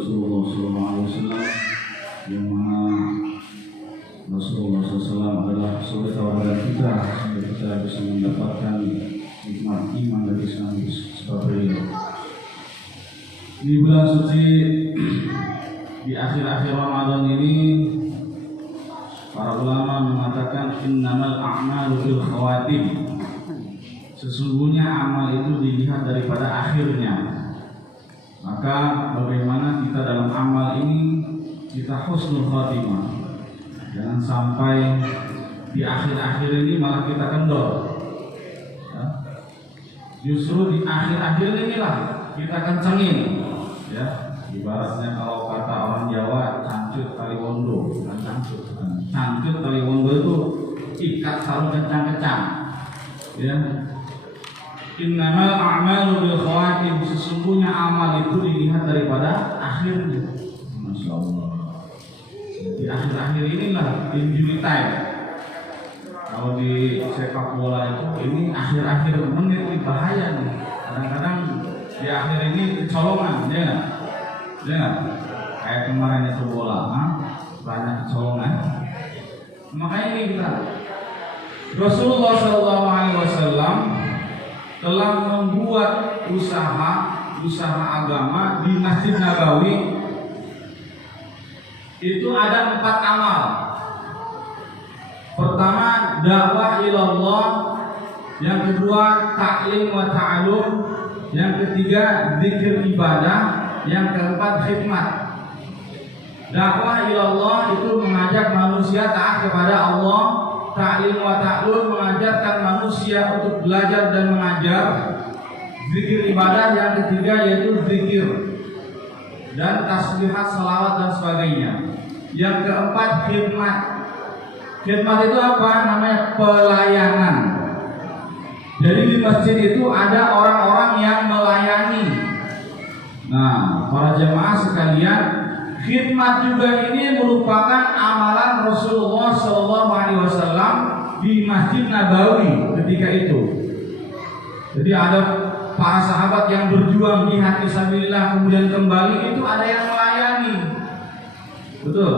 Rasulullah SAW, yang mana Rasulullah SAW adalah suri tauladan kita sehingga kita bisa mendapatkan nikmat iman dari Islam seperti beliau. Di bulan suci di akhir-akhir Ramadan ini, para ulama mengatakan innamal a'malu bil khawatim. Sesungguhnya amal itu dilihat daripada akhirnya. Maka bagaimana kita dalam amal ini kita husnul khatimah. Jangan sampai di akhir-akhir ini malah kita kendor. Ya. Justru di akhir-akhir inilah kita kencengin. Ya, ibaratnya kalau kata orang Jawa, cancut tali wondo, bukan cancut. Cancut tali wondo itu ikat sarung kencang-kencang. Ya. Innamal a'malu bil khawatim. Sesungguhnya amal itu dilihat daripada akhirnya. Masya Allah. Di akhir-akhir inilah injury time. Kalau di sepak bola itu ini akhir-akhir menit ini bahaya nih. Kadang-kadang di akhir ini kecolongan, ya nggak? Ya nggak? Kayak kemarin itu bola, banyak kecolongan. Makanya ini kita Rasulullah SAW telah membuat usaha agama di Masjid Nabawi. Itu ada 4 amal. Pertama, dakwah ilallah. Yang kedua, ta'lim wa ta'alum. Yang ketiga, zikir ibadah. Yang keempat, khidmat. Dakwah ilallah itu mengajak manusia taat kepada Allah. Ta'lim wa ta'alum mengajarkan manusia untuk belajar dan mengajar. Zikir ibadah yang ketiga yaitu zikir dan tasbihat, salawat dan sebagainya. Yang keempat, khidmat. Khidmat itu apa? Namanya pelayanan. Jadi di masjid itu ada orang-orang yang melayani. Nah, para jemaah sekalian, khidmat juga ini merupakan amalan Rasulullah SAW di Masjid Nabawi ketika itu. Jadi ada para sahabat yang berjuang di hati sabilillah kemudian kembali, itu ada yang melayani. Betul.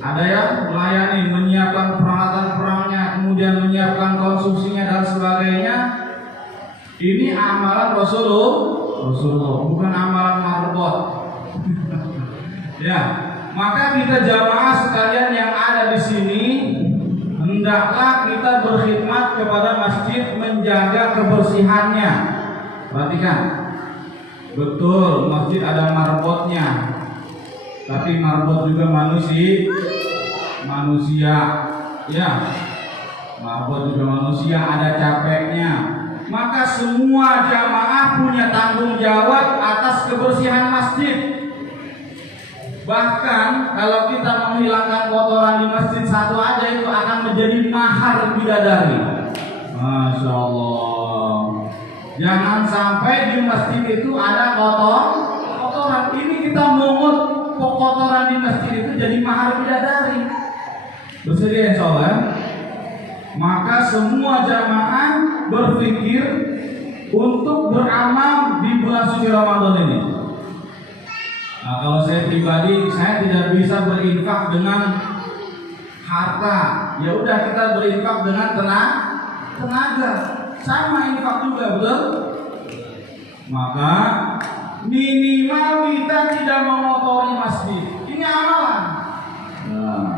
Ada yang melayani, menyiapkan peralatan perangnya, kemudian menyiapkan konsumsinya dan sebagainya. Ini amalan Rasulullah, bukan amalan marbot. Ya, maka kita jamaah sekalian yang ada di sini, hendaklah kita berkhidmat kepada masjid, menjaga kebersihannya. Perhatikan, betul masjid ada marbotnya, tapi marbot juga manusia, ya, marbot juga manusia, ada capeknya. Maka semua jamaah punya tanggung jawab atas kebersihan masjid. Bahkan kalau kita menghilangkan kotoran di masjid satu aja itu akan menjadi mahar bidadari. Masya Allah. Jangan sampai di masjid itu ada kotoran. Ini kita mungut kotoran di masjid itu jadi mahar bidadari. Bersedia insya Allah. Maka semua jamaah berpikir untuk beramal di bulan suci Ramadan ini. Nah, kalau saya pribadi, saya tidak bisa berinfak dengan harta. Ya udah, kita berinfak dengan tenaga. Sama infak juga, betul? Maka minimal kita tidak mengotori masjid. Ini amalan. Nah,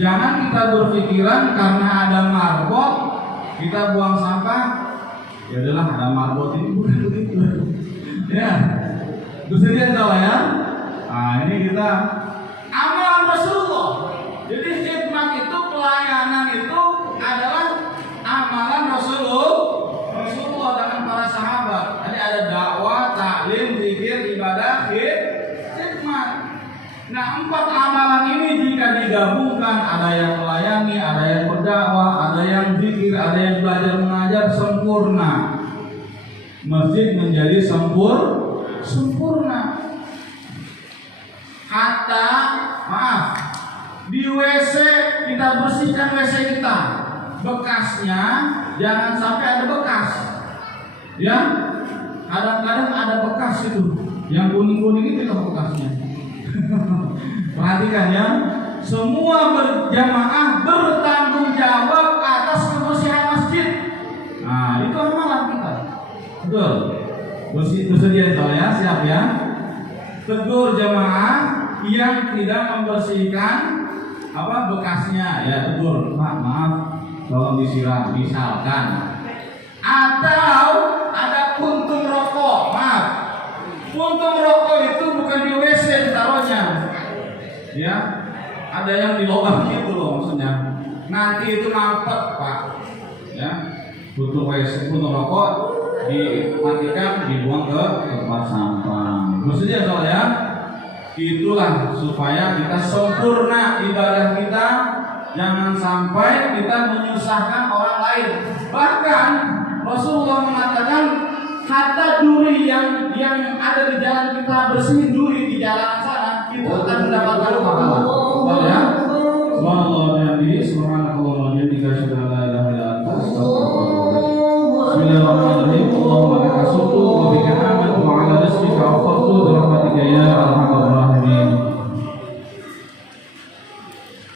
jangan kita berpikiran karena ada marbot kita buang sampah. Ya udahlah, ada marbot ini bukan begitu. Ya. Bersedia salah ya. Nah, ini kita amalan Rasulullah. Jadi khidmat itu, pelayanan itu adalah amalan Rasulullah dengan para sahabat. Jadi ada dakwah, taklim, zikir, ibadah, khidmat. Nah, 4 amalan ini jika digabungkan, ada yang melayani, ada yang berdakwah, ada yang zikir, ada yang belajar mengajar, sempurna. Masjid menjadi sempurna. Hatta di WC kita bersihkan WC kita, bekasnya jangan sampai ada bekas. Ya, kadang-kadang ada bekas itu. Yang kuning-kuning itu bekasnya. Perhatikan ya, semua berjamaah bertanggung jawab atas kebersihan masjid. Nah, itu amalan kita. Betul. Bersedia ya, siap ya. Tegur jamaah yang tidak membersihkan bekasnya, ya tegur, Pak, maaf, tolong disiram, misalkan. Atau ada puntung rokok, maaf, puntung rokok itu bukan di WC ditaruhnya, ya, ada yang di lubang itu loh maksudnya. Nanti itu mampet, Pak, ya, puntung WC, puntung rokok dimatikan, dibuang ke tempat sampah. Maksudnya soalnya itulah supaya kita sempurna ibadah kita, jangan sampai kita menyusahkan orang lain. Bahkan Rasulullah mengatakan kata duri yang ada di jalan kita, bersihin duri di jalanan